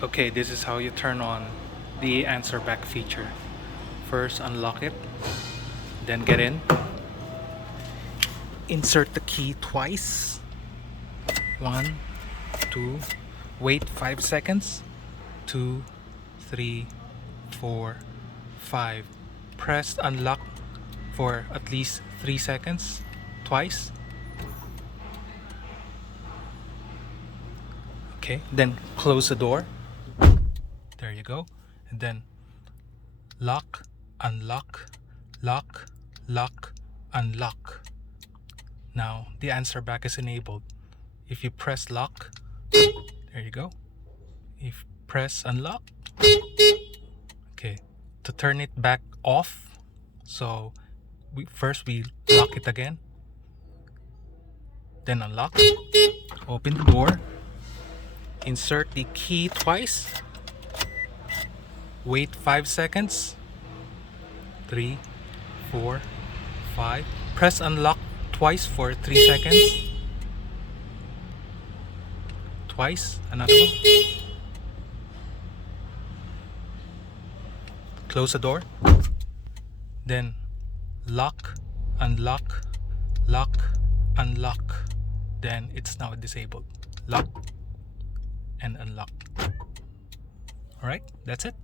Okay, this is how you turn on the answer back feature. First, unlock it, then get in. Insert the key twice. 1, 2, wait 5 seconds. 2, 3, 4, 5. Press unlock for at least 3 seconds, twice. Okay, then close the door. There you go. And then lock, unlock, lock, lock, unlock. Now the answer back is enabled. If you press lock, there you go. If press unlock, okay. To turn it back off, so first we lock it again, then unlock, open the door, insert the key twice, wait 5 seconds, 3, 4, 5, press unlock twice for 3 seconds, twice, another one, close the door, then lock, unlock, lock, unlock, then it's now disabled. Lock and unlock. Alright, that's it.